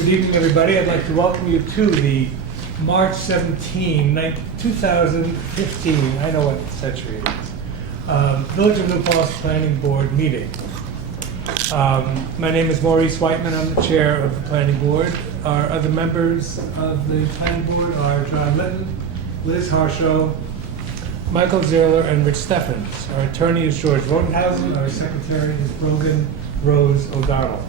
Good evening, everybody. I'd like to welcome you to the March 17, 2015, I know what century it is, Village of New Paltz Planning Board meeting. My name is Maurice Whiteman. I'm the chair of the planning board. Our other members of the planning board are John Litton, Liz Harshaw, Michael Zierler, and Rich Steffens. Our attorney is George Rodenhausen. Our secretary is Brogan Rose O'Donnell.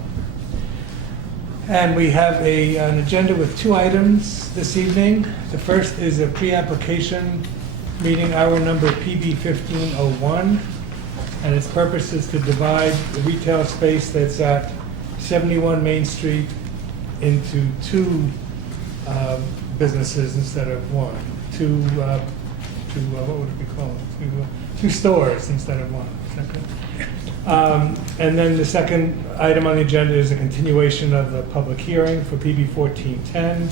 And we have an agenda with two items this evening. The first is a pre-application meeting, hour number PB 1501, and its purpose is to divide the retail space that's at 71 Main Street into two businesses instead of one. What would it be called? Two stores instead of one. Is that good? And then the second item on the agenda is a continuation of the public hearing for PB 1410.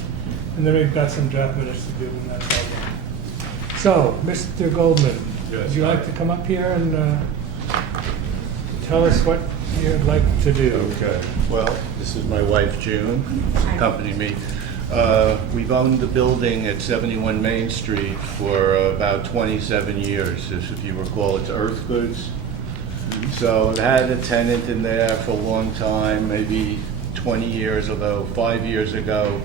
And then we've got some draft minutes to do, and that's all. So, Mr. Goldman, Yes, would you like to come up here and tell us what you'd like to do? Okay. Well, this is my wife, June, who's accompanied me. We've owned the building at 71 Main Street for about 27 years. If you recall, it's Earth Goods. So I've had a tenant in there for a long time, maybe 20 years, although 5 years ago,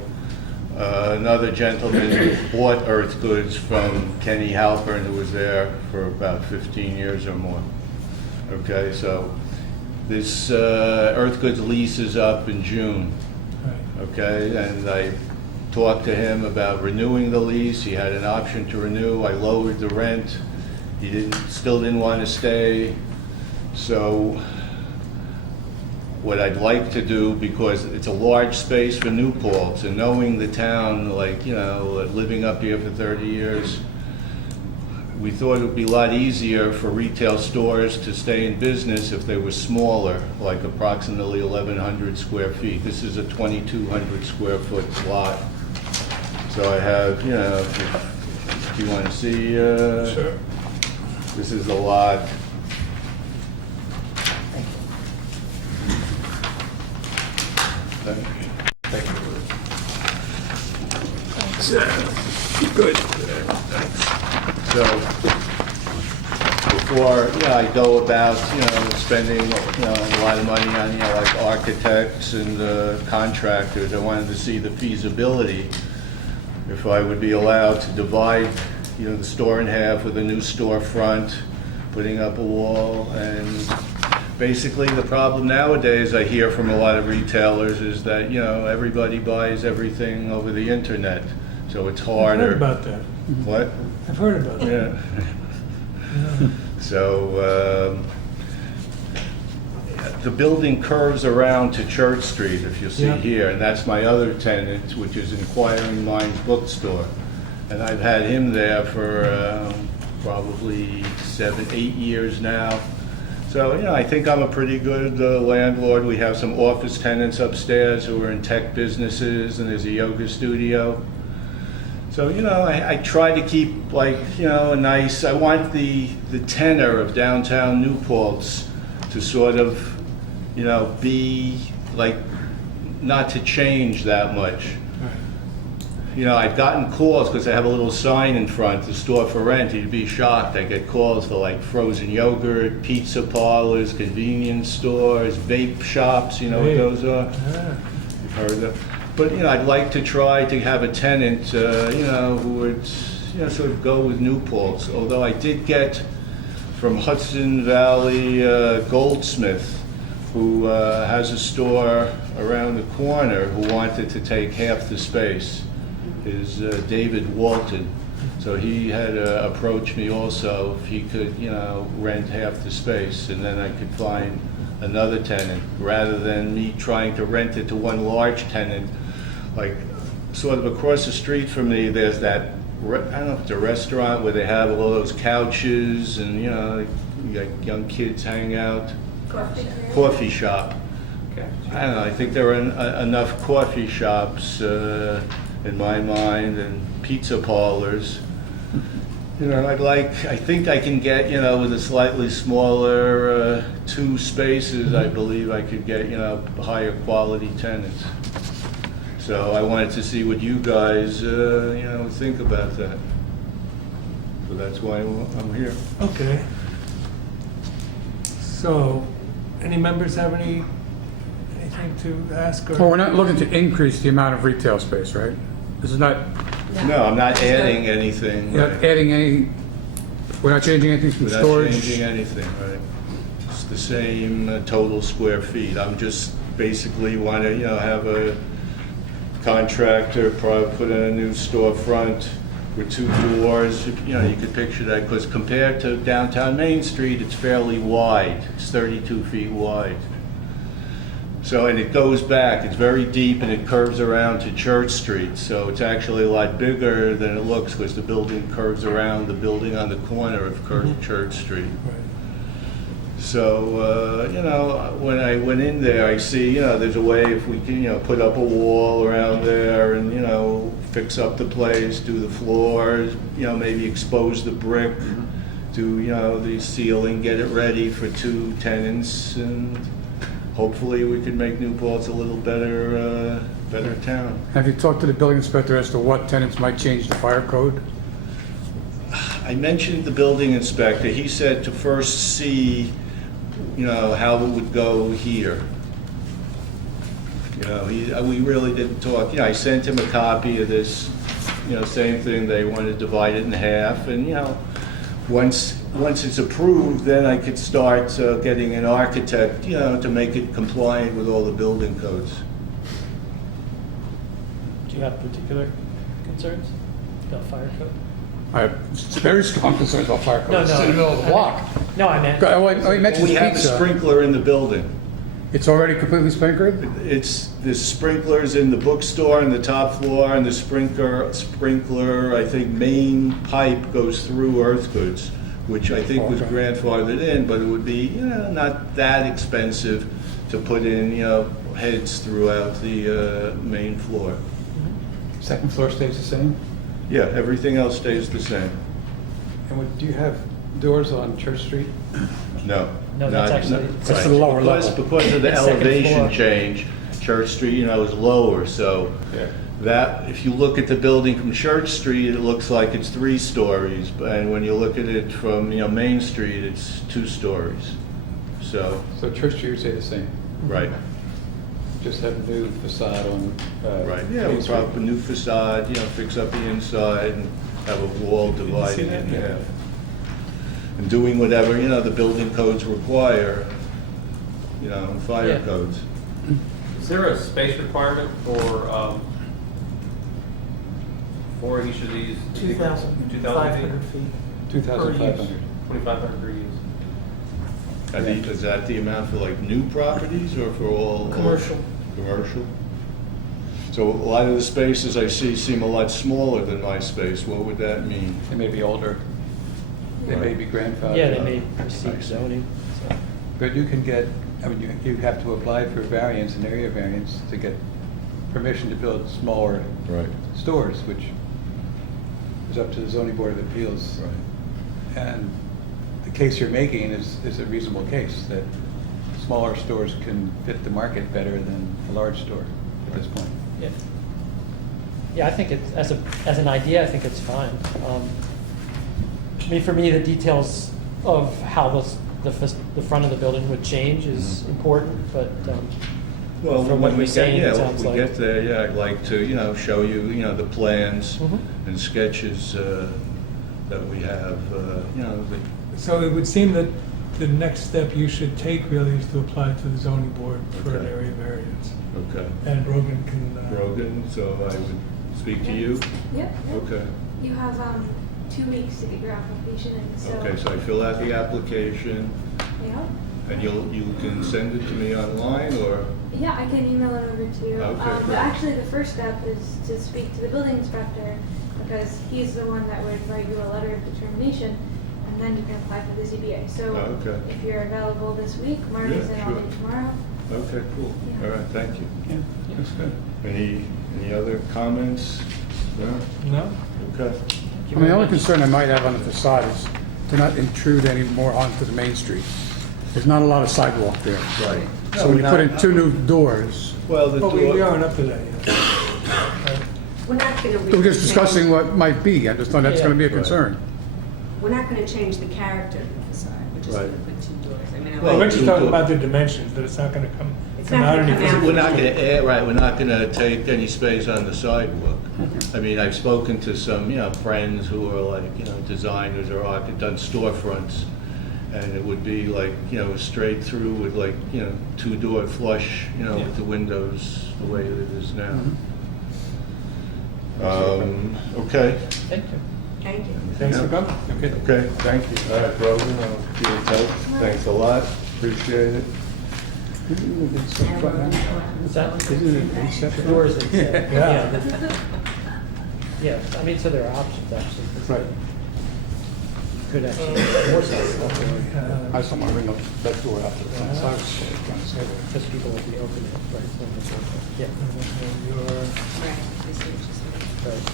another gentleman bought Earth Goods from Kenny Halpern, who was there for about 15 years or more. Okay, so this Earth Goods lease is up in June. Okay, and I talked to him about renewing the lease. He had an option to renew. I lowered the rent. He still didn't want to stay. So what I'd like to do, because it's a large space for New Paltz, and knowing the town, like, you know, living up here for 30 years, we thought it would be a lot easier for retail stores to stay in business if they were smaller, like approximately 1,100 square feet. This is a 2,200 square foot lot. So I have, you know, if you want to see, Sure. This is the lot. Thank you. Good. So before, I go about, spending, a lot of money on, like architects and contractors, I wanted to see the feasibility, if I would be allowed to divide, the store in half with a new storefront, putting up a wall. And basically the problem nowadays I hear from a lot of retailers is that, everybody buys everything over the internet. So it's harder. I've heard about that. What? I've heard about that. Yeah. Yeah. So the building curves around to Church Street, if you see Yeah. here, and that's my other tenant, which is Inquiring Minds Bookstore. And I've had him there for probably 7, 8 years now. So, I think I'm a pretty good landlord. We have some office tenants upstairs who are in tech businesses, and there's a yoga studio. So, I try to keep, like, a nice, I want the tenor of downtown New Paltz to sort of, be, like, not to change that much. I've gotten calls because I have a little sign in front, the store for rent. You'd be shocked. I get calls for like frozen yogurt, pizza parlors, convenience stores, vape shops, what those are. Yeah. You've heard of them. But, I'd like to try to have a tenant, who would, sort of go with New Paltz. Although I did get from Hudson Valley Goldsmith, who has a store around the corner, who wanted to take half the space, is David Walton. So he had approached me also if he could, rent half the space, and then I could find another tenant, rather than me trying to rent it to one large tenant. Like, sort of across the street from me, there's that, I don't know if it's a restaurant where they have all those couches and, you got young kids hang out. Coffee shop. I don't know, I think there are enough coffee shops in my mind, and pizza parlors. I think I can get, with a slightly smaller 2 spaces, I believe I could get, higher quality tenants. So I wanted to see what you guys, think about that. So that's why I'm here. Okay. So, any members have anything to ask? Or Well, we're not looking to increase the amount of retail space, right? This is not, No, I'm not adding anything. you're not adding any, we're not changing anything from We're not storage? changing anything, right? It's the same total square feet. I'm just basically want to, have a contractor probably put in a new storefront with 2 doors. You could picture that, because compared to downtown Main Street, it's fairly wide. It's 32 feet wide. So, and it goes back, it's very deep, and it curves around to Church Street. So it's actually a lot bigger than it looks, because the building curves around the building on the corner of Church Street. Right. So, when I went in there, I see, there's a way if we can, put up a wall around there and, fix up the place, do the floors, maybe expose the brick, do, the ceiling, get it ready for 2 tenants, and hopefully we could make New Paltz a little better town. Have you talked to the building inspector as to what tenants might change the fire code? I mentioned the building inspector. He said to first see, how it would go here. We really didn't talk. I sent him a copy of this, same thing. They want to divide it in half, and once it's approved, then I could start getting an architect, to make it compliant with all the building codes. Do you have particular concerns about fire code? I have very strong concerns about fire code. No, It's no. in the middle of the block. No, I meant, I mentioned We have a pizza. sprinkler in the building. It's already completely sprinkled? The sprinklers in the bookstore on the top floor, and the sprinkler, I think, main pipe goes through earth goods, which I think was Okay. grandfathered in, but it would be, not that expensive to put in, heads throughout the main floor. Second floor stays the same? Yeah, everything else stays the same. And do you have doors on Church Street? No. No, that's not- actually- not- That's the lower because- level. Because of the It's second elevation floor. change, Church Street, is lower, so that, if you look at the building from Church Street, it looks like it's 3 stories, and when you look at it from, Main Street, it's 2 stories. So, So Church Street would stay the same? right, Just have a new facade on right. Yeah, Main we'll Street. probably a new facade, fix up the inside and have a wall Did you see dividing that? it in Yeah. half. And doing whatever, the building codes require, and fire Yeah. codes. Is there a space requirement for each of these? 2,500 feet. 2,500. 2,500 per use. Is that the amount for like new properties or for all? Commercial. Commercial? So a lot of the spaces I see seem a lot smaller than my space. What would that mean? They may be older. They may Right. be grandfathered. Yeah, they may receive zoning. So. But you can get, you have to apply for variance, an area variance, to get permission to build smaller Right. stores, which is up to the zoning board of appeals. Right. And the case you're making is a reasonable case, that smaller stores can fit the market better than a large store at this point. Yeah. Yeah, I think it's, as an idea, I think it's fine. For me, the details of how the front of the building would change is important, but Well, from when what we you're get, saying, yeah, it if sounds we like. get there, yeah, I'd like to, show you, the plans Mhm. and sketches that we have, So it would seem that the next step you should take really is to apply to the zoning board for an Okay. area variance. okay. And Brogan can. Brogan, so I would speak to you? Yep. Okay. You have 2 weeks to get your application in, so. Okay, so I fill out the application, Yeah. and you can send it to me online, or? Yeah, I can email it over to you. Okay, But great. actually, the first step is to speak to the building inspector, because he's the one that would write you a letter of determination, and then you can apply for the ZBA. So Okay. if you're available this week, Marty's Yeah, in all sure. day tomorrow. Okay, cool. Yeah. All right, thank you. Yeah, that's good. Any other comments? No? No? Okay. I mean, the only concern I might have on the facade is to not intrude any more onto the main street. There's not a lot of sidewalk there. Right. So when you put in 2 new doors, Well, the But we door, aren't up to that yet. We're not going to. We're just discussing what might be, I just thought that's gonna be a Right. concern. We're not going to change the character of the facade. We're just Right. going to put 2 doors. I mean, Well, Well, Richard's talking about the dimensions, that it's not gonna come It's come not out gonna any. come out. We're not gonna add, right, we're not gonna take any space on the sidewalk. I mean, I've spoken to some, friends who are like, designers or done storefronts, and it would be like, straight through with like, 2-door flush, with the windows the way it is now. Okay. Thank you. Thank you. Thanks for coming. Okay, thank you. All right, Brogan, I'll be in touch. Thanks a lot, appreciate it. Isn't it in separate right now? Is that? Isn't it in separate? The doors that, Yeah. Yeah, I mean, so there are options actually. 'cause Right. you Could actually force us, I just don't wanna ring up that door out to the front side. because people will be opening it, right? when it's open. Yeah, Your- Right. I see what you're saying. right.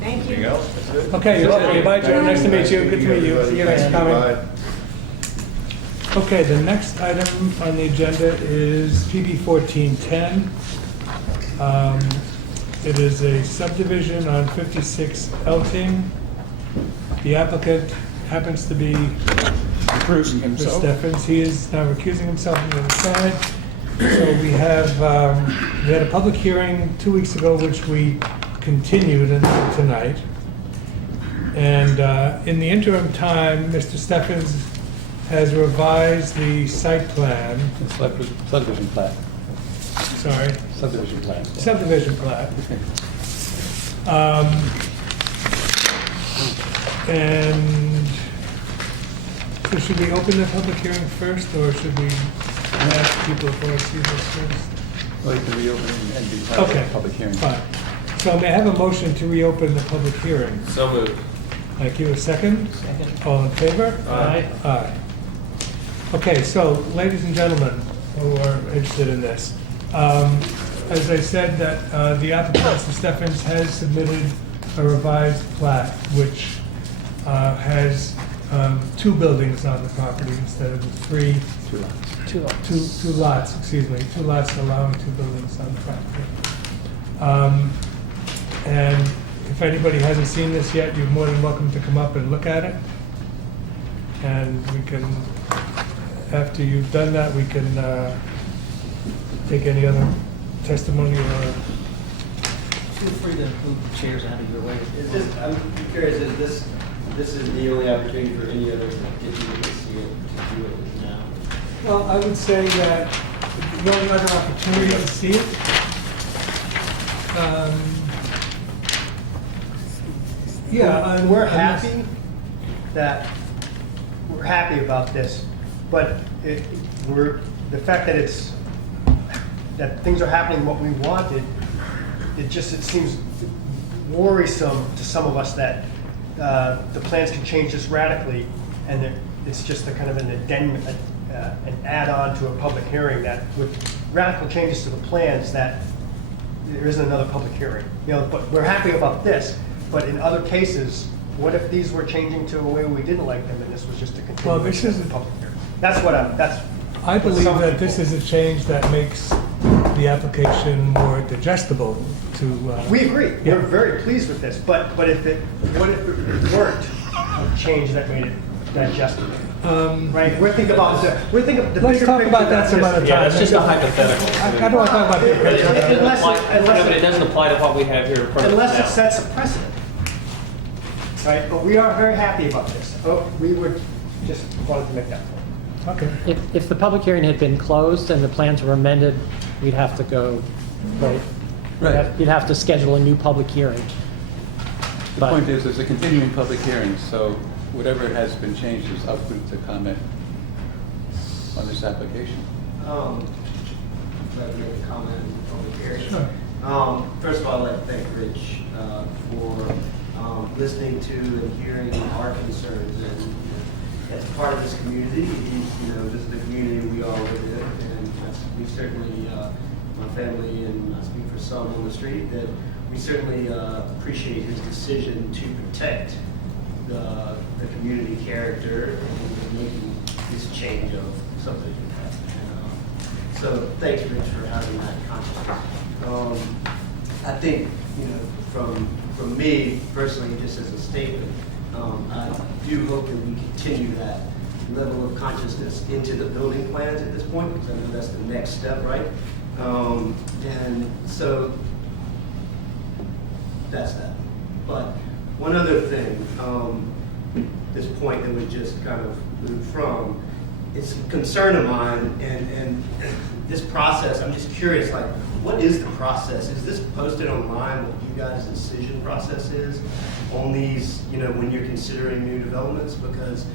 Thank you. Anything else? That's it? Okay, you're welcome. Bye, Joe. Nice to meet you. Good to meet you. everybody. See you next Thank coming. Bye. Okay, the next item on the agenda is PB 1410. It is a subdivision on 56 Elting. The applicant happens to be Recusing Mr. himself. Steffens. He is now recusing himself from the side. So we had a public hearing 2 weeks ago, which we continued until tonight. And in the interim time, Mr. Steffens has revised the site plan, Subdivision plat. sorry, Subdivision plat. subdivision plat. And so should we open the public hearing first, or should we ask people if they want to see this first? Well, you can reopen and be part of Okay, the public hearing. fine. So may I have a motion to reopen the public hearing? So moved. Thank you. A second? Second. All in favor? Aye. Aye. Okay, so ladies and gentlemen who are interested in this, as I said, that the applicant, Mr. Steffens, has submitted a revised plat, which has 2 buildings on the property instead of the 3, 2 lots. 2 lots. two lots, excuse me, 2 lots allowing 2 buildings on the property. And if anybody hasn't seen this yet, you're more than welcome to come up and look at it. And we can, after you've done that, we can take any other testimony or... Feel free to move the chairs out of your way. Is this, I'm curious, is this is the only opportunity for any others to get you to see it, to do it now? Well, I would say that the only other opportunity to see it, yeah, And we're happy about this, but the fact that things are happening what we wanted, it seems worrisome to some of us that the plans can change this radically, and it's just a kind of an addendum, an add-on to a public hearing that with radical changes to the plans that there isn't another public hearing. But we're happy about this, but in other cases, what if these were changing to a way we didn't like them and this was just a Well, this continuation of isn't- the public hearing? That's I believe some that this people- is a change that makes the application more digestible to... We agree. Yeah. We're very pleased with this, but what if it weren't a change that made it digestible? Right? We're thinking about the Let's bigger talk picture about that some other time. Yeah, it's just a hypothetical. I don't want to talk about the But it doesn't Unless- apply- unless- but it doesn't apply to what we have here in front of us Unless it now. sets a precedent. Right? But we are very happy about this. We would just wanted to make that point. Okay. If the public hearing had been closed and the plans were amended, we'd have to go, right? Right. You'd have to schedule a new public hearing. The But- point is, there's a continuing public hearing, so whatever has been changed is up to comment on this application. If I could make a comment in the public hearing. Sure. First of all, I'd like to thank Rich for listening to and hearing our concerns. And as part of this community, this is the community we all live in, and we certainly, my family and I speak for some on the street, that we certainly appreciate his decision to protect the community character and making this change of subdivision. So thanks, Rich, for having that consciousness. I think, from me personally, just as a statement, I do hope that we continue that level of consciousness into the building plans at this point, because I know that's the next step, right? And so that's that. But one other thing, this point that we just kind of moved from, it's a concern of mine, and this process, I'm just curious, like, what is the process? Is this posted online, what you guys' decision process is on these, when you're considering new developments? Because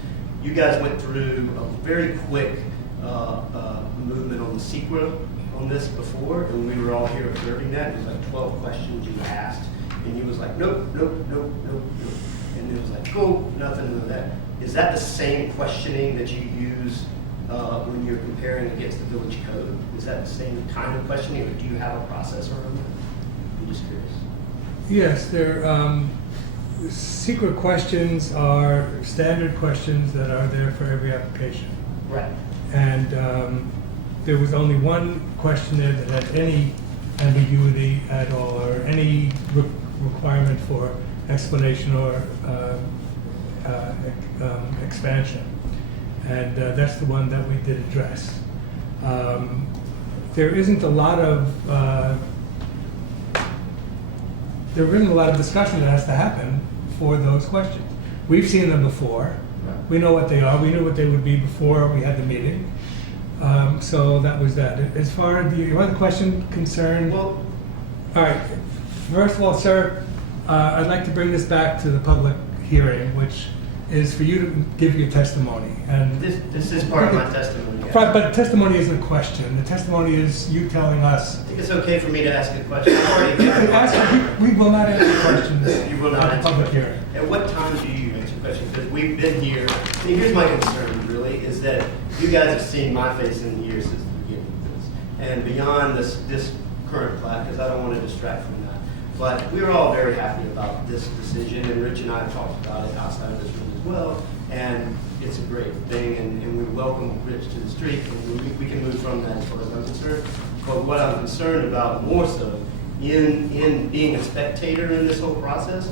you guys went through a very quick movement on the CEQA on this before, and we were all here observing that. It was like 12 questions you asked, and he was like, nope, nope, nope, nope, nope. And it was like, cool, nothing of that. Is that the same questioning that you use when you're comparing against the village code? Is that the same kind of questioning, or do you have a process around that? I'm just curious. Yes, secret questions are standard questions that are there for every application. Right. And there was only one question there that had any ambiguity at all, or any requirement for explanation or expansion. And that's the one that we did address. There isn't a lot of discussion that has to happen for those questions. We've seen them before. We know what they are. We knew what they would be before we had the meeting. So that was that. As far as your other question concerned, Well, all right. First of all, sir, I'd like to bring this back to the public hearing, which is for you to give your testimony. And this is part of my testimony. Yeah. Right, but testimony isn't a question. The testimony is you telling us. I think it's okay for me to ask a question. I've already We will not answer questions. You will not at answer the public questions. hearing. At what time do you answer questions? Because we've been here. I mean, here's my concern, really, is that you guys have seen my face in the years since the beginning of this, and beyond this current plat, because I don't want to distract from that. But we were all very happy about this decision, and Rich and I have talked about it outside of this room as well. And it's a great thing, and we welcome Rich to the street, and we can move from that as far as I'm concerned. But what I'm concerned about more so, in being a spectator in this whole process,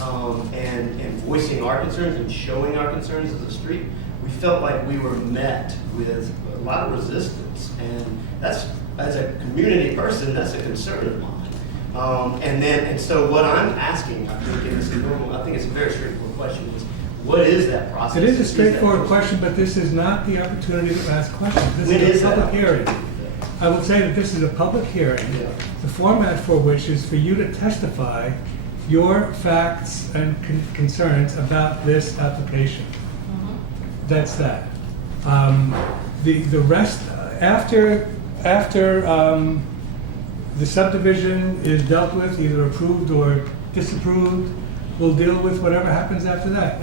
and voicing our concerns and showing our concerns as a street, we felt like we were met with a lot of resistance, and that's, as a community person, that's a concern of mine. And so what I'm asking, I think, and I think it's a very straightforward question, is what is that process? It is a straightforward question, but this is not the opportunity to ask questions. This When is is a that public hearing. opportunity? I would say that this is a public hearing, Yeah. the format for which is for you to testify your facts and concerns about this application. That's that. The rest, after the subdivision is dealt with, either approved or disapproved, we'll deal with whatever happens after that.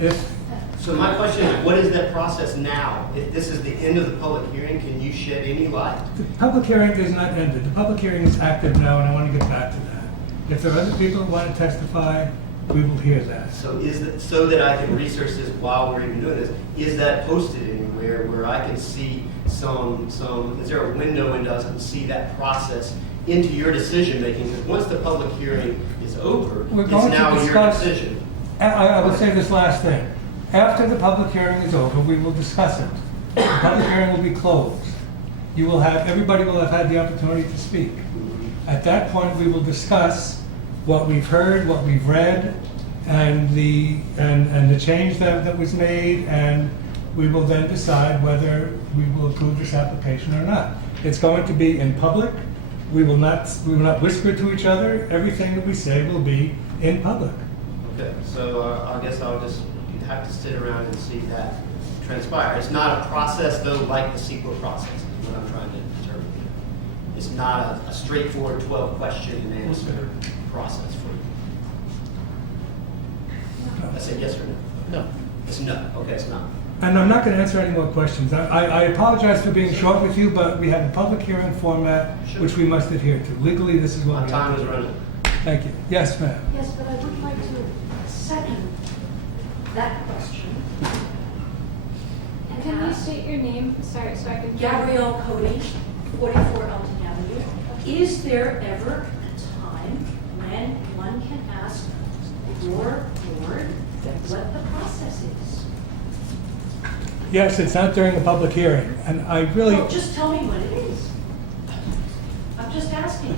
So my question is, what is that process now? If this is the end of the public hearing, can you shed any light? The public hearing is not ended. The public hearing is active now, and I want to get back to that. If there are other people who want to testify, we will hear that. So so that I can research this while we're even doing this, is that posted anywhere where I can see is there a window into us and see that process into your decision making? Because once the public hearing is over, We're it's going to now your discuss- decision. I will say this last thing. After the public hearing is over, we will discuss it. The public hearing will be closed. Everybody will have had the opportunity to speak. At that point, we will discuss what we've heard, what we've read, and the change that was made, and we will then decide whether we will approve this application or not. It's going to be in public. We will not whisper to each other. Everything that we say will be in public. Okay, so I guess I'll just have to sit around and see that transpire. It's not a process, though, like the CEQA process, is what I'm trying to determine. It's not a straightforward 12-question and answer process for you. I said yes or no? No. It's no. Okay, it's not. And I'm not going to answer any more questions. I apologize for being short with you, but we have a public hearing format Sure. which we must adhere to. Legally, this is what My we time have is to do. running. Thank you. Yes, ma'am. Yes, but I would like to second that question. And can you state your name? Sorry, so I can. Gabrielle Cody, 44 Elton Avenue. Is there ever a time when one can ask your board what the process is? Yes, it's not during a public hearing, and I really, Well, just tell me what it is. I'm just asking.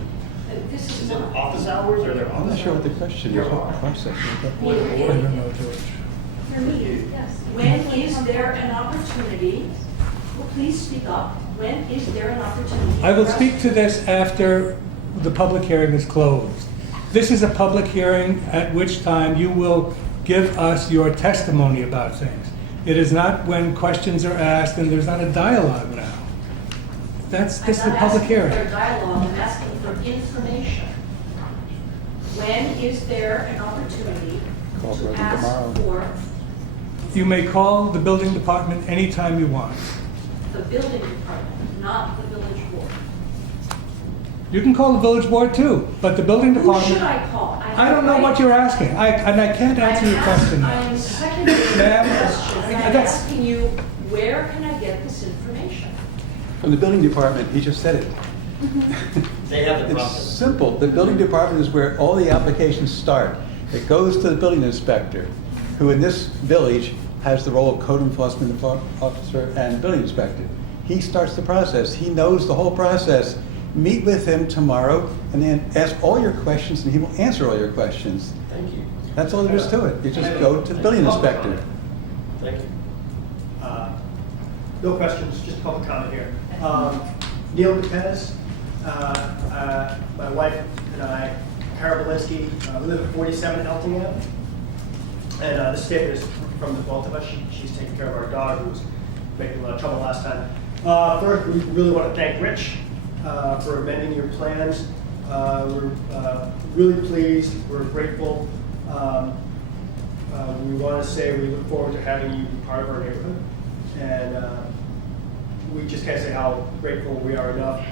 This is Is it not. office hours or their office? I'm not sure what the question is, what the process is. I don't know, George. For me, yes. When is there an opportunity, well, please speak up, when is there an opportunity? I will for us- speak to this after the public hearing is closed. This is a public hearing at which time you will give us your testimony about things. It is not when questions are asked and there's not a dialogue now. This is a public I'm not hearing. asking for dialogue, I'm asking for information. When is there an opportunity Call to Brother ask tomorrow. for You may call the building department anytime you want. the building department, not the village board? You can call the village board too, but the building Who department. should I call? I don't know what you're asking. And I can't answer your question now. I'm seconding your Ma'am, question, and I'm that's- asking you, where can I get this information? From the building department, he just said it. They have the It's process. simple. The building department is where all the applications start. It goes to the building inspector, who in this village has the role of code enforcement officer and building inspector. He starts the process. He knows the whole process. Meet with him tomorrow and then ask all your questions and he will answer all your questions. Thank you. That's all there is to it. You just go to the building inspector. Thank you. No questions, just a public comment here. Neil Lopez, my wife and I, Kara Belinsky, we live at 47 Elton Ave. And this statement is from the both of us. She's taking care of our dog who was making a lot of trouble last time. First, we really want to thank Rich for amending your plans. We're really pleased, we're grateful. We want to say we look forward to having you be part of our neighborhood. And we just can't say how grateful we are enough.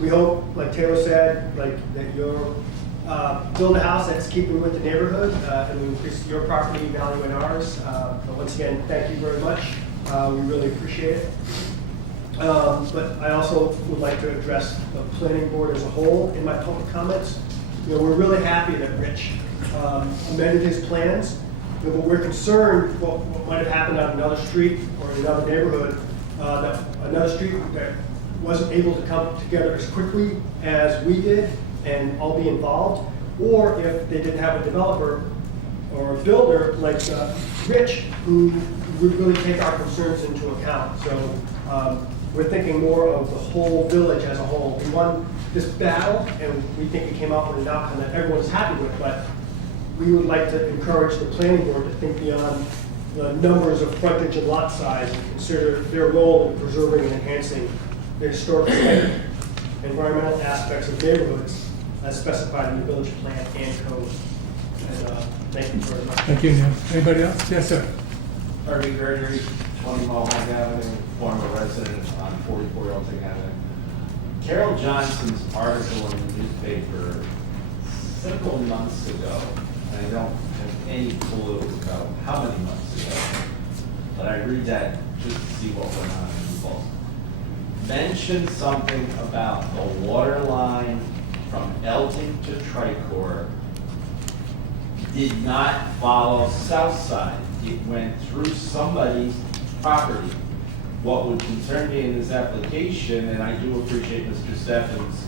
We hope, like Taylor said, like that you'll build a house that's keeping with the neighborhood and will increase your property value and ours. But once again, thank you very much. We really appreciate it. But I also would like to address the planning board as a whole in my public comments. You know, we're really happy that Rich amended his plans, but we're concerned what might have happened on another street or in another neighborhood, that another street that wasn't able to come together as quickly as we did and all be involved, or if they didn't have a developer or a builder like Rich, who would really take our concerns into account. So we're thinking more of the whole village as a whole. We won this battle, and we think we came out with an outcome that everyone's happy with, but we would like to encourage the planning board to think beyond the numbers of frontage and lot size and consider their role in preserving and enhancing the historic and environmental aspects of neighborhoods as specified in the village plan and code. And thank you very much. Thank you, Neil. Anybody else? Yes, sir. Harvey Gregory, 20 Mohawk Avenue, former resident on 44 Elton Avenue. Carol Johnson's article in the newspaper several months ago, and I don't have any clue about how many months ago, but I read that just to see what went on in the book. Mentioned something about the water line from Elton to Tricor did not follow south side. It went through somebody's property. What would concern me in this application, and I do appreciate Mr. Steffens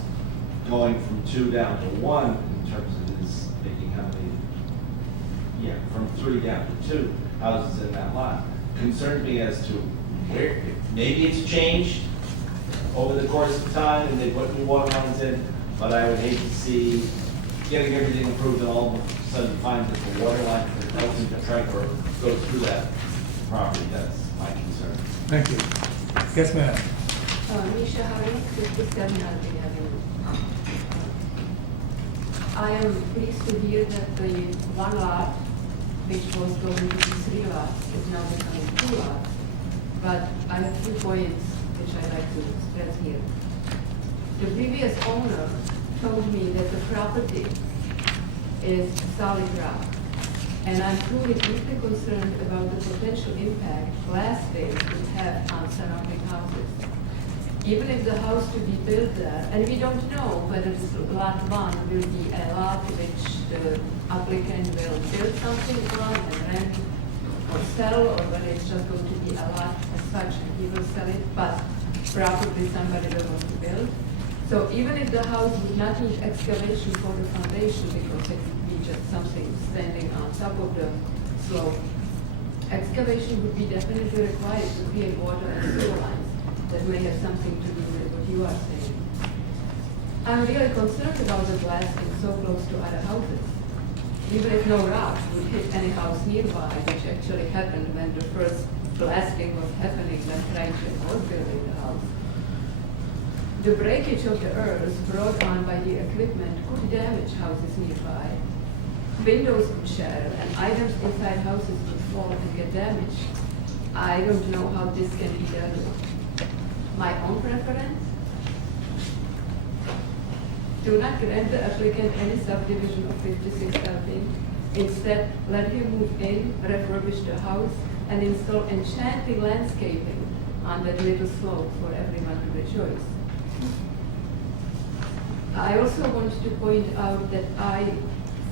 going from 2 down to 1 in terms of his making how many, from 3 down to 2 houses in that lot, concerned me as to where, maybe it's changed over the course of time and they put new water lines in, but I would hate to see getting everything approved and all of a sudden find that the water line for Elton to Tricor goes through that property. That's my concern. Thank you. Yes, ma'am. Misha Harris, 57 Elton Avenue. I am pleased to hear that the one lot, which was going to be 3 lots, is now becoming 2 lots. But I have 2 points which I'd like to stress here. The previous owner told me that the property is solid rock. And I'm truly deeply concerned about the potential impact glass face would have on surrounding houses. even if the house to be built there, and we don't know whether this lot one will be a lot which the applicant will build something on and rent or sell, or whether it's just going to be a lot as such and he will sell it, but probably somebody will want to build. So even if the house would not need excavation for the foundation because it would be just something standing on top of the slope, excavation would be definitely required to create water and sewer lines that may have something to do with what you are saying. I'm really concerned about the blasting so close to other houses. Even if no rock would hit any house nearby, which actually happened when the first blasting was happening when Franklin was building the house. The breakage of the earth brought on by the equipment could damage houses nearby. Windows would shatter and items inside houses would fall and get damaged. I don't know how this can be dealt with. My own preference? Do not grant the applicant any subdivision of 56 Elping. Instead, let him move in, refurbish the house, and install enchanting landscaping on that little slope for everyone to rejoice. I also want to point out that I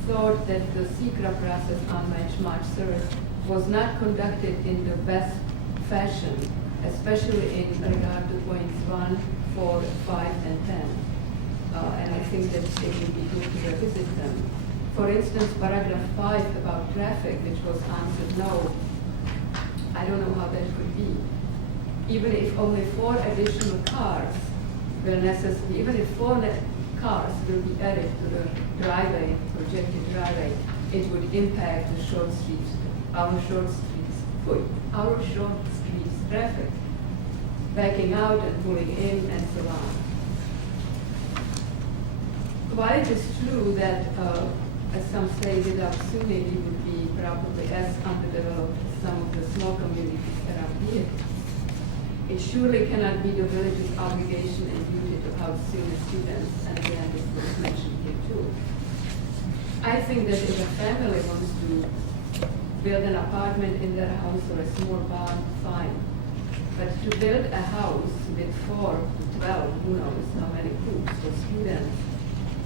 thought that the SECRA process on March 3rd was not conducted in the best fashion, especially in regard to points 1, 4, 5, and 10. And I think that it would be good to revisit them. For instance, paragraph 5 about traffic, which was answered no. I don't know how that could be. Even if only 4 additional cars will necessarily, even if 4 cars will be added to the driveway, projected driveway, it would impact the short streets, our short streets traffic, backing out and pulling in and so on. While it is true that, as some say, without SUNY, we would be probably as underdeveloped as some of the small communities around here, it surely cannot be the village's obligation and duty to house SUNY students, and again, this was mentioned here too. I think that if a family wants to build an apartment in their house or a small barn, fine. But to build a house with 4 to 12, who knows how many cooks or students,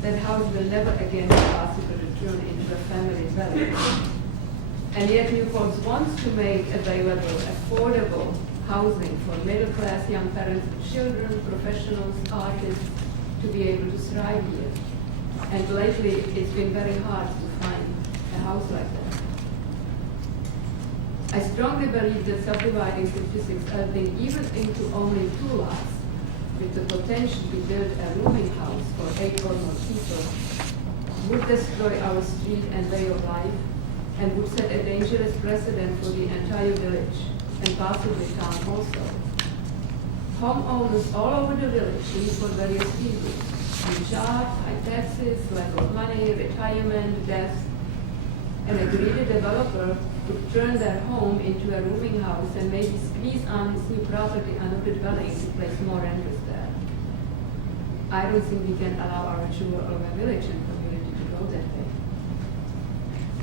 that house will never again be possible to turn into a family dwelling. And yet New Paltz wants to make available affordable housing for middle-class young parents with children, professionals, artists, to be able to thrive here. And lately, it's been very hard to find a house like that. I strongly believe that subdividing 56 Elping even into only 2 lots with the potential to build a rooming house for 8 or more people would destroy our street and way of life and would set a dangerous precedent for the entire village and possibly town also. Homeowners all over the village live for various reasons: new jobs, high taxes, lack of money, retirement, death. And a greedy developer would turn their home into a rooming house and maybe squeeze on his new property under the dwelling to place more renters there. I don't think we can allow our children of a village and community to go that way.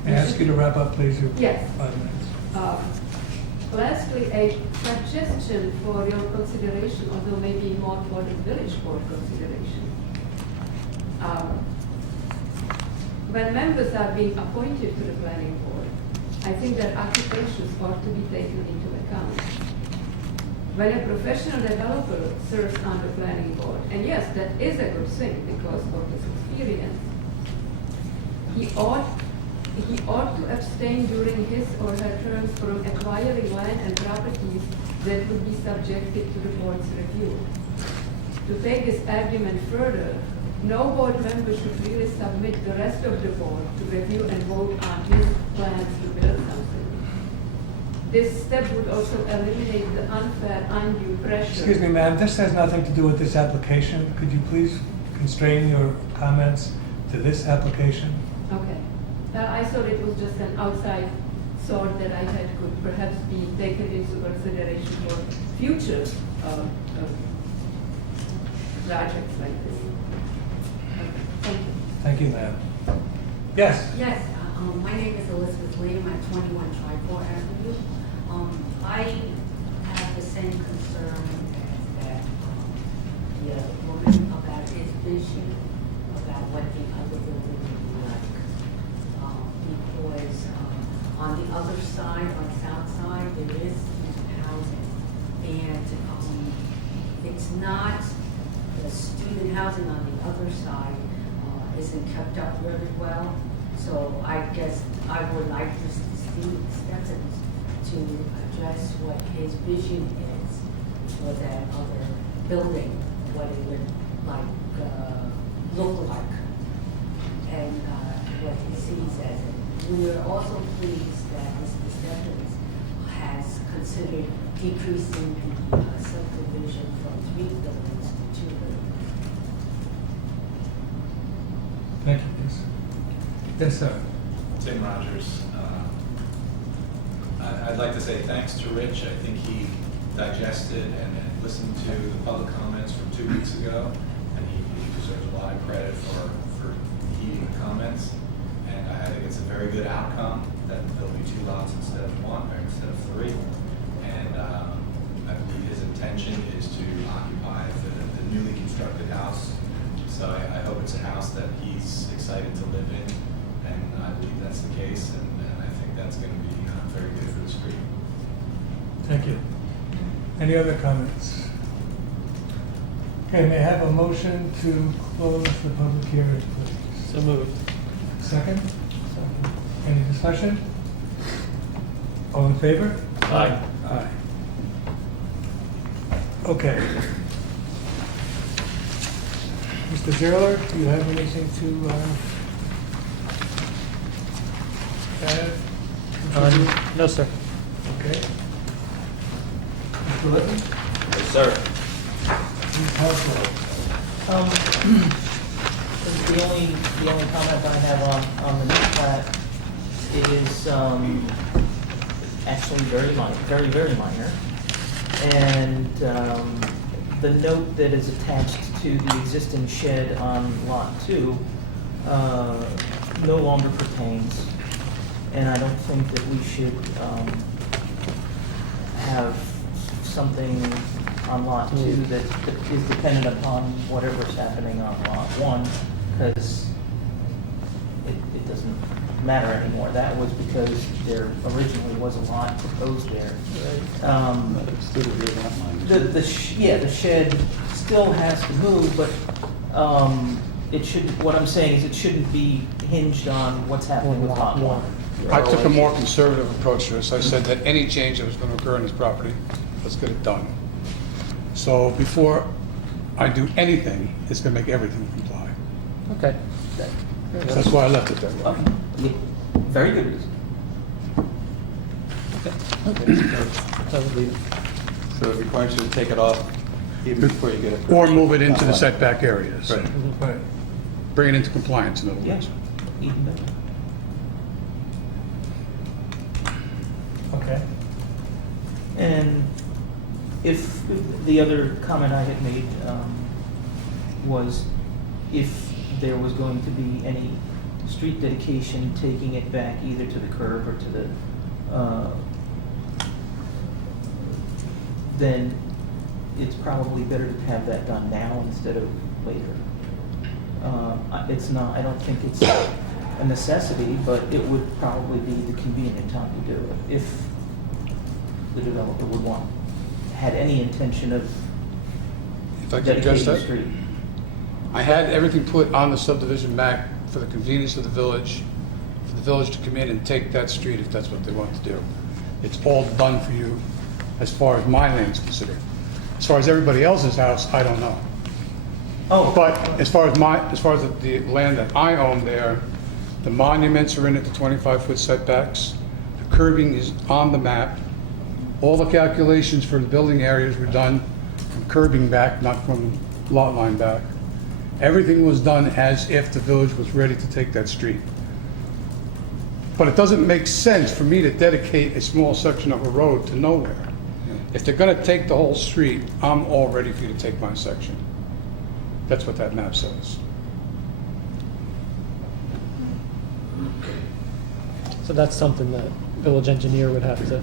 May I ask you to wrap up, please? Yes. 5 minutes. Lastly, a suggestion for your consideration, although maybe more for the village board consideration. When members are being appointed to the planning board, I think that occupations ought to be taken into account. When a professional developer serves on the planning board, and yes, that is a good thing because of his experience, he ought to abstain during his or her terms from acquiring land and properties that would be subjected to the board's review. To take this argument further, no board member should really submit the rest of the board to review and vote on his plans to build something. This step would also eliminate the unfair, undue pressure. Excuse me, ma'am, this has nothing to do with this application. Could you please constrain your comments to this application? Okay. I thought it was just an outside thought that I had could perhaps be taken into consideration for future projects like this. Thank you. Thank you, ma'am. Yes? Yes, my name is Elizabeth William at 21 Triport Avenue. I have the same concern as that woman about his vision, about what the other building would be like. Because on the other side, on the south side, there is housing. And it's not, the student housing on the other side isn't kept up really well. So I guess I would like to see Stevens to address what his vision is for that other building, what it would look like, and what he sees as it. We are also pleased that Mr. Stevens has considered decreasing the subdivision from 3 buildings to 2 buildings. Thank you, Liz. Yes, sir. Tim Rogers. I'd like to say thanks to Rich. I think he digested and listened to the public comments from 2 weeks ago, and he deserves a lot of credit for heeding the comments. And I think it's a very good outcome that there'll be 2 lots instead of 1 or instead of 3. And I believe his intention is to occupy the newly constructed house. So I hope it's a house that he's excited to live in, and I believe that's the case, and I think that's going to be very good for the street. Thank you. Any other comments? Okay, may I have a motion to close the public hearing, please? So moved. Second? Any discussion? All in favor? Aye. Aye. Okay. Mr. Zerler, do you have anything to add? No, sir. Okay. Mr. Litton? Yes, sir. Ms. Household? The only comment I have on the new plat is actually very minor. And the note that is attached to the existing shed on lot 2 no longer pertains. And I don't think that we should have something on lot 2 that is dependent upon whatever's happening on lot 1, because it doesn't matter anymore. That was because there originally was a lot proposed there. The shed still has to move, but it should. What I'm saying is it shouldn't be hinged on what's happening with lot 1. I took a more conservative approach to this. I said that any change that was going to occur in this property, let's get it done. So before I do anything, it's going to make everything comply. Okay. So that's why I left it that way. Yeah, very good reason. I would leave it. So it requires you to take it off even before you get it. Or move it into the setback areas. Right. Right. Bring it into compliance, in other Yeah, words. even better. Okay. And if the other comment I had made was if there was going to be any street dedication, taking it back either to the curb or to the, then it's probably better to have that done now instead of later. It's not, I don't think it's a necessity, but it would probably be the convenient time to do it if the developer would want, had any intention of If I could address dedicating the that. street. I had everything put on the subdivision map for the convenience of the village, for the village to come in and take that street if that's what they want to do. It's all done for you as far as my land's considered. As far as everybody else's house, I don't know. Oh. But as far as the land that I own there, the monuments are in at the 25-foot setbacks. The curbing is on the map. All the calculations for the building areas were done from curbing back, not from lot line back. Everything was done as if the village was ready to take that street. But it doesn't make sense for me to dedicate a small section of a road to nowhere. If they're gonna take the whole street, I'm all ready for you to take my section. That's what that map says. So that's something that village engineer would have to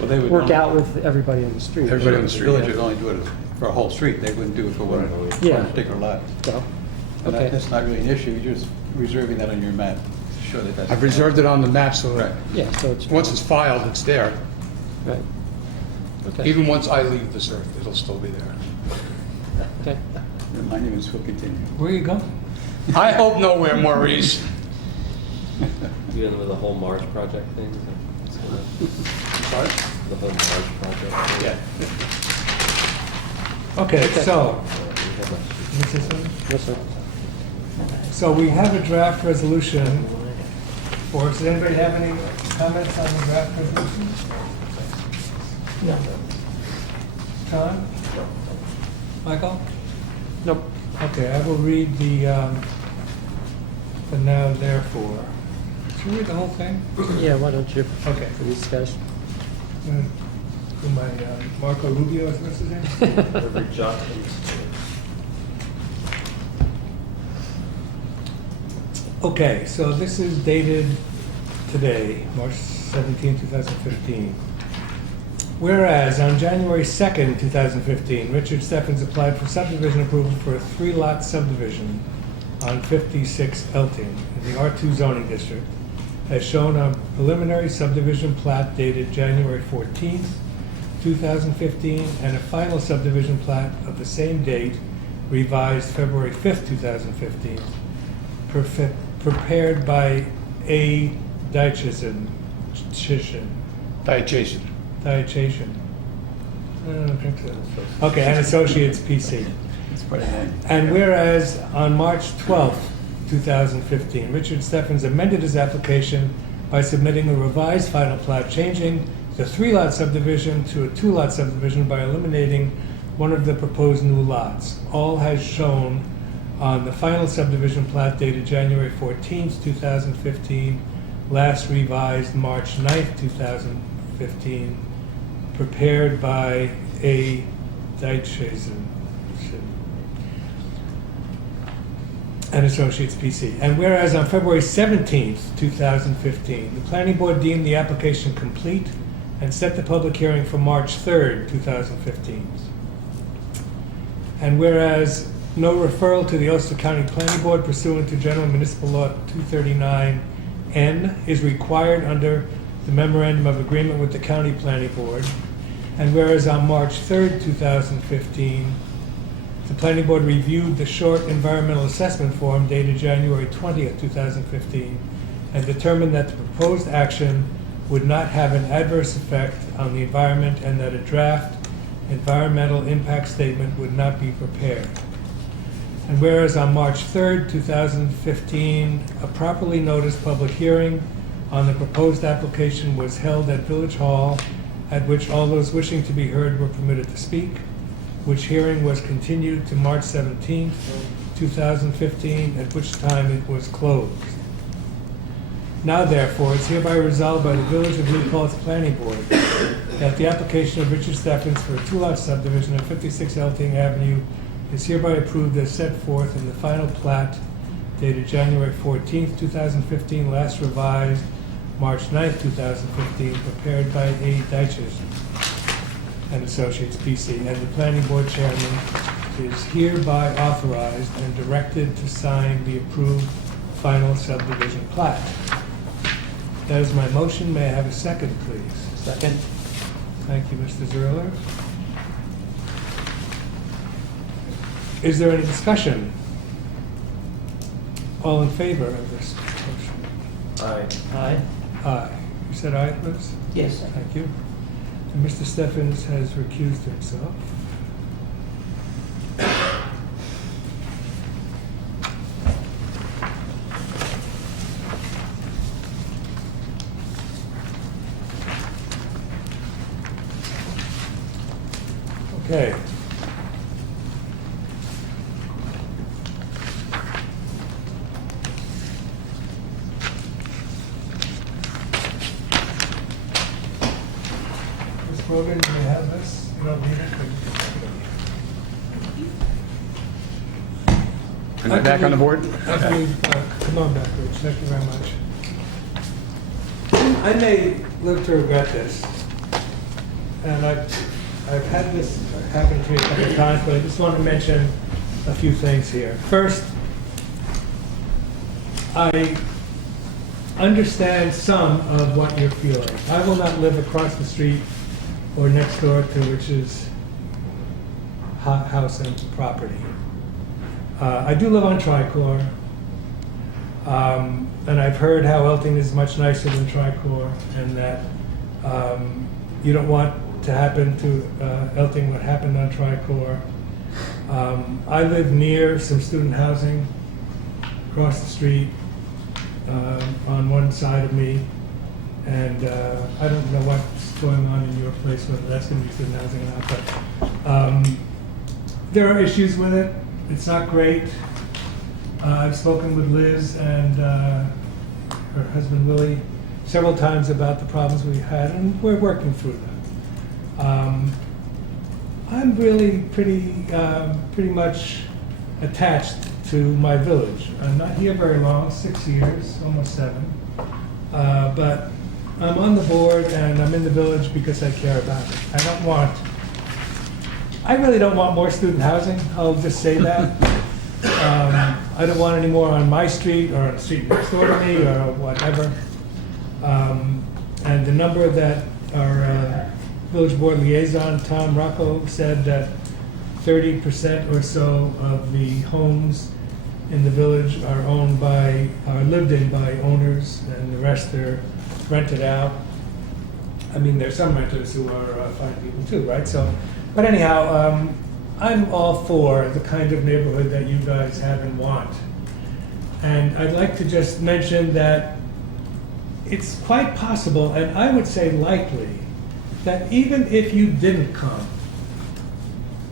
Well, they would work only- out with everybody on the street. Everybody on the The street. village would only do it for a whole street. They wouldn't do it for one Yeah. particular lot. So, And okay. that's not really an issue, you're just reserving that on your map to show that that's. I've reserved it on the map, so Right. Yeah, so it's. once it's filed, it's there. Right. Okay. Even once I leave this earth, it'll still be there. Okay. The monuments will continue. Where are you going? I hope nowhere, Maurice. Dealing with the whole March project thing? Is that what's going on? Sorry? The whole March project? Yeah. Okay, Okay. so, We have a- Yes, sir. so we have a draft resolution for, does anybody have any comments on the draft resolution? No. Tom? Michael? Nope. Okay, I will read the now therefore. Should we read the whole thing? Yeah, why don't you? Okay. For these guys. Who my, Marco Rubio, is what's his name? Whatever John thinks. Okay, so this is dated today, March 17, 2015. Whereas on January 2nd, 2015, Richard Steffens applied for subdivision approval for a 3-lot subdivision on 56 Elting in the R2 zoning district, as shown on preliminary subdivision plat dated January 14th, 2015, and a final subdivision plat of the same date, revised February 5th, 2015, prepared by A. Dietitian. Dietitian. Dietitian. I don't think so. Okay, and Associates PC. It's quite a name. And whereas on March 12th, 2015, Richard Steffens amended his application by submitting a revised final plat, changing the 3-lot subdivision to a 2-lot subdivision by eliminating one of the proposed new lots. All as shown on the final subdivision plat dated January 14th, 2015, last revised March 9th, 2015, prepared by A. Dietitian and Associates PC. And whereas on February 17th, 2015, the planning board deemed the application complete and set the public hearing for March 3rd, 2015. And whereas no referral to the Ulster County Planning Board pursuant to General Municipal Law 239N is required under the Memorandum of Agreement with the County Planning Board. And whereas on March 3rd, 2015, the Planning Board reviewed the short environmental assessment form dated January 20th, 2015, and determined that the proposed action would not have an adverse effect on the environment and that a draft environmental impact statement would not be prepared. And whereas on March 3rd, 2015, a properly noticed public hearing on the proposed application was held at Village Hall, at which all those wishing to be heard were permitted to speak, which hearing was continued to March 17th, 2015, at which time it was closed. Now therefore, it's hereby resolved by the Village of New Paltz Planning Board that the application of Richard Steffens for a 2-lot subdivision at 56 Elting Avenue is hereby approved as set forth in the final plat dated January 14th, 2015, last revised March 9th, 2015, prepared by A. Dietitian and Associates PC, and the Planning Board Chairman is hereby authorized and directed to sign the approved final subdivision plat. That is my motion. May I have a second, please? Second. Thank you, Mr. Zerler. Is there any discussion? All in favor of this motion? Aye. Aye. Aye. You said aye, Liz? Yes. Thank you. And Mr. Steffens has recused himself. Okay. Ms. Brogan, do you have this? You don't need it, but you can take it. Am I back on the board? Actually, come on back, Rich. Thank you very much. I may live to regret this, and I've had this happen to me a couple of times, but I just want to mention a few things here. First, I understand some of what you're feeling. I will not live across the street or next door to Rich's house and property. I do live on Tricor, and I've heard how Elting is much nicer than Tricor, and that you don't want to happen to Elting what happened on Tricor. I live near some student housing across the street on one side of me, and I don't know what's going on in your place, whether that's going to be student housing or not, but there are issues with it. It's not great. I've spoken with Liz and her husband Willie several times about the problems we had, and we're working through them. I'm really pretty much attached to my village. I'm not here very long, 6 years, almost 7. But I'm on the board and I'm in the village because I care about it. I really don't want more student housing, I'll just say that. I don't want any more on my street or on the street next door to me or whatever. And the number that our village board liaison, Tom Rocco, said that 30% or so of the homes in the village are lived in by owners, and the rest are rented out. I mean, there's some renters who are fine people too, right? So, but anyhow, I'm all for the kind of neighborhood that you guys have and want. And I'd like to just mention that it's quite possible, and I would say likely, that even if you didn't come,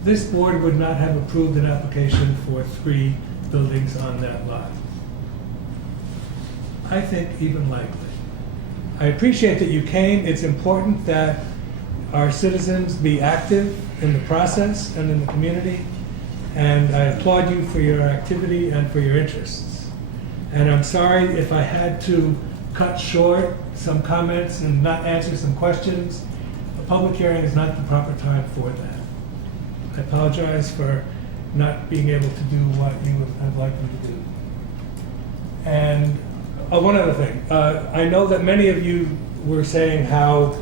this board would not have approved an application for 3 buildings on that lot. I think even likely. I appreciate that you came. It's important that our citizens be active in the process and in the community, and I applaud you for your activity and for your interests. And I'm sorry if I had to cut short some comments and not answer some questions. A public hearing is not the proper time for that. I apologize for not being able to do what you would have liked me to do. And one other thing. I know that many of you were saying how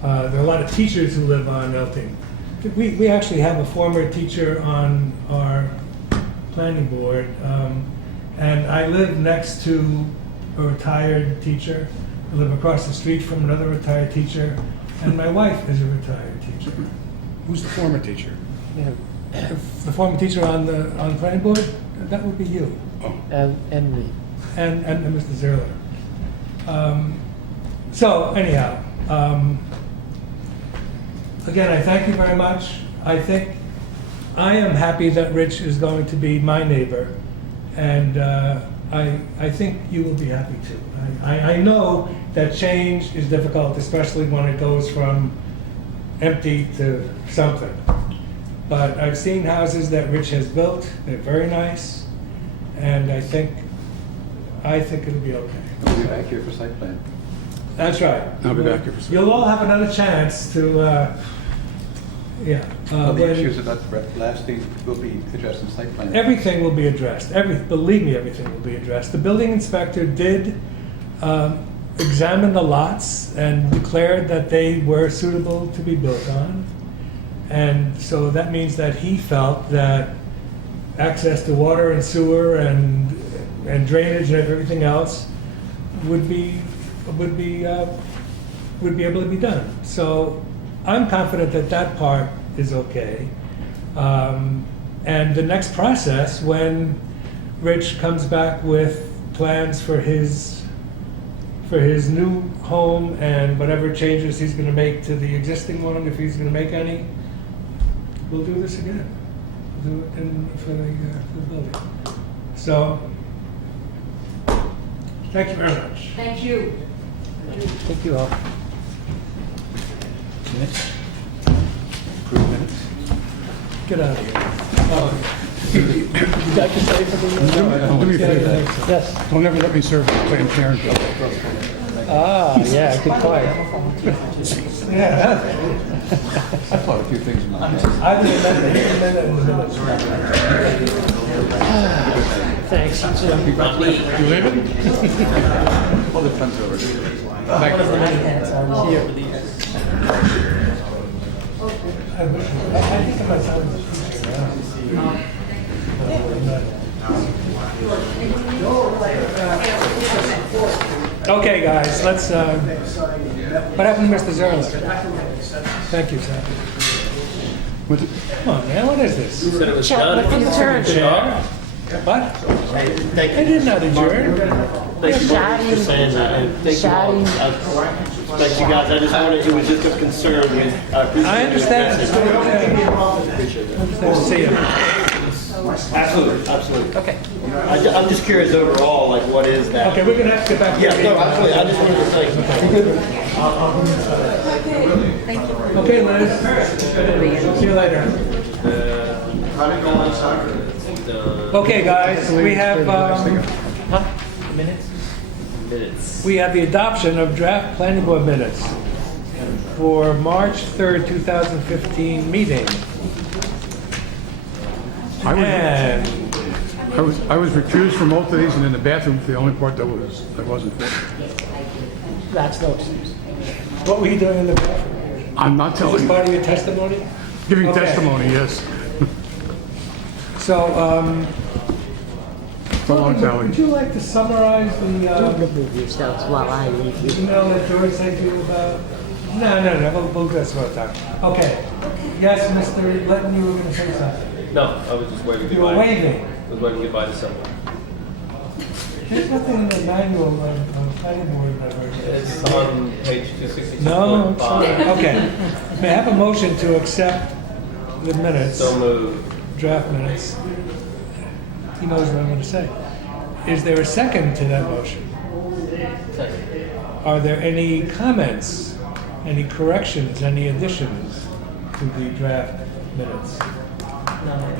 there are a lot of teachers who live on Elting. We actually have a former teacher on our planning board, and I live next to a retired teacher. I live across the street from another retired teacher, and my wife is a retired teacher. Who's the former teacher? Yeah. The former teacher on the planning board, that would be you. Oh. And me. And Mr. Zerler. So anyhow, again, I thank you very much. I am happy that Rich is going to be my neighbor, and I think you will be happy too. I know that change is difficult, especially when it goes from empty to something. But I've seen houses that Rich has built. They're very nice, and I think it'll be okay. I'll be back here for site plan. That's right. I'll be back here for site. You'll all have another chance to, Well, the issues about the blasting will be addressed in site plan. everything will be addressed. Believe me, everything will be addressed. The building inspector did examine the lots and declared that they were suitable to be built on. And so that means that he felt that access to water and sewer and drainage and everything else would be able to be done. So I'm confident that that part is okay. And the next process, when Rich comes back with plans for his new home and whatever changes he's going to make to the existing one, if he's going to make any, we'll do this again. We'll do it for the building. So, thank you very much. Thank you. Thank you all. Minutes? Approved minutes? Get out of here. Would you like to stay for the? No, I don't want Do me to a say favor. that. Yes. Don't ever let me serve Planned Parenthood. Ah, yeah, good point. Yeah. I thought a few things in my head. I didn't amend it, he amended it in the minutes. Thanks. You leave it? All the friends over here. One of the many hats I was here for these. I think my son was teaching. Okay, guys, let's, what happened to Mr. Zerler? Thank you, sir. Come on, man, what is this? You said it was done. Chair? What? I did not adjourn. Thank you for saying that, and thank you all. Thank you guys, I just wanted, it was just a concern with, I appreciate I understand. Appreciate that. Nice to see you. Absolutely, absolutely. Okay. I'm just curious overall, like, what is that? Okay, we're gonna have to get back to Yeah, the no, meeting. absolutely, I just wanted to say. Okay, Liz. See you later. Okay, guys, we have, Minutes. we have the adoption of draft planning board minutes for March 3rd, 2015 meeting. And I was recused from both of these, and in the bathroom, the only part that wasn't for. That's no excuse. what were you doing in the bathroom? I'm not Is telling this you. part of your testimony? Giving Okay. testimony, yes. So, Don't tell would me. you like to summarize the Remove yourselves while I leave you. email that George sent you about? No, we'll do this another time. Okay. Yes, Mr. Letton, you were going to say something. No, I was just waving You goodbye. were waving. I was waving goodbye to someone. There's nothing in the manual on planning board members. It's on page 266. No, it's not. Okay. May I have a motion to accept the minutes, So moved. draft minutes? He knows what I'm going to say. Is there a second to that motion? Are there any comments, any corrections, any additions to the draft minutes?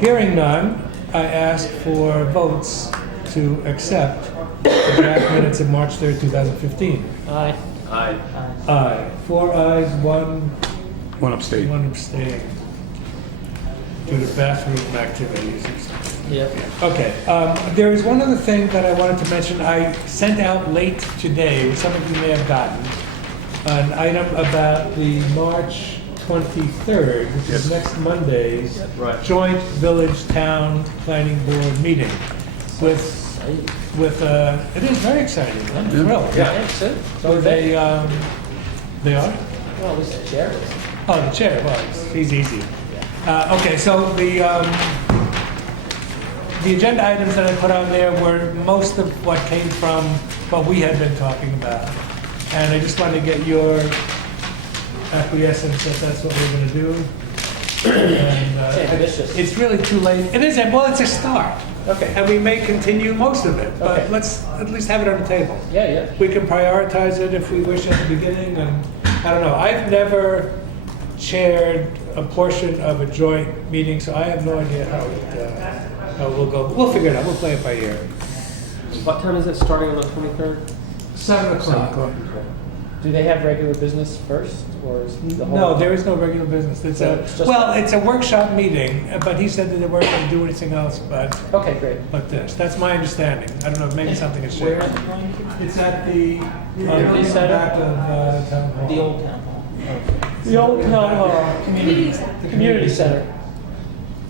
Hearing none, I ask for votes to accept the draft minutes of March 3rd, 2015. Aye. Aye. Aye. 4 ayes, 1 Upstate. abstain due to bathroom activities or something. Yep. Okay, there is one other thing that I wanted to mention. I sent out late today, which some of you may have gotten, an item about the March 23rd, which is next Monday's Right. joint village-town planning board meeting with, it is very exciting. I'm thrilled. Yeah, that's it. So they are? Well, at least the chair is. Oh, the chair, well, he's easy. Okay, so the agenda items that I put on there were most of what came from what we had been talking about. And I just wanted to get your acquiescence that that's what we're going to do. And, ambitious. it's really too late. It is, well, it's a start. Okay. And we may continue most of it, but Okay. let's at least have it on the table. Yeah. We can prioritize it if we wish at the beginning, and I don't know. I've never chaired a portion of a joint meeting, so I have no idea how we'll go. We'll figure it out. We'll play it by ear. What time is it starting on the 23rd? 7 o'clock. Do they have regular business first, or is the whole? No, there is no regular business. It's So a, it's just- well, it's a workshop meeting, but he said that they weren't going to do anything else Okay, great. but this. That's my understanding. I don't know, maybe something has changed. It's at the Community center? back of Town Hall. The old town hall. The old town hall. Community center.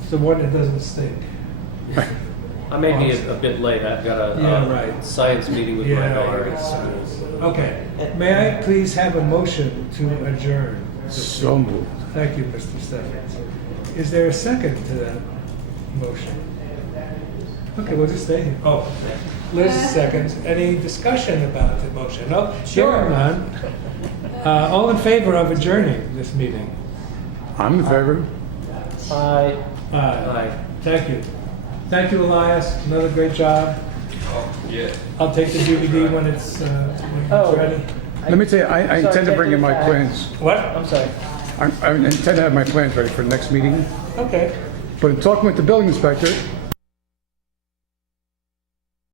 It's the one that doesn't stink. I may be a bit late. I've got a Yeah, right. science meeting with my daughter at school. Okay. May I please have a motion to adjourn? So moved. Thank you, Mr. Stephens. Is there a second to that motion? Okay, we'll just stay here. Oh, Liz seconds. Any discussion about the motion? No? Hearing none. All in favor of adjourning this meeting? I'm in favor. Aye. Aye. Thank you. Thank you, Elias. Another great job. Yeah. I'll take the DVD when it's ready. Let me tell you, I Sorry, intend to bring in my can't do plans. What? I'm sorry. I intend to have my plans ready for the next meeting. Okay. But in talking with the building inspector,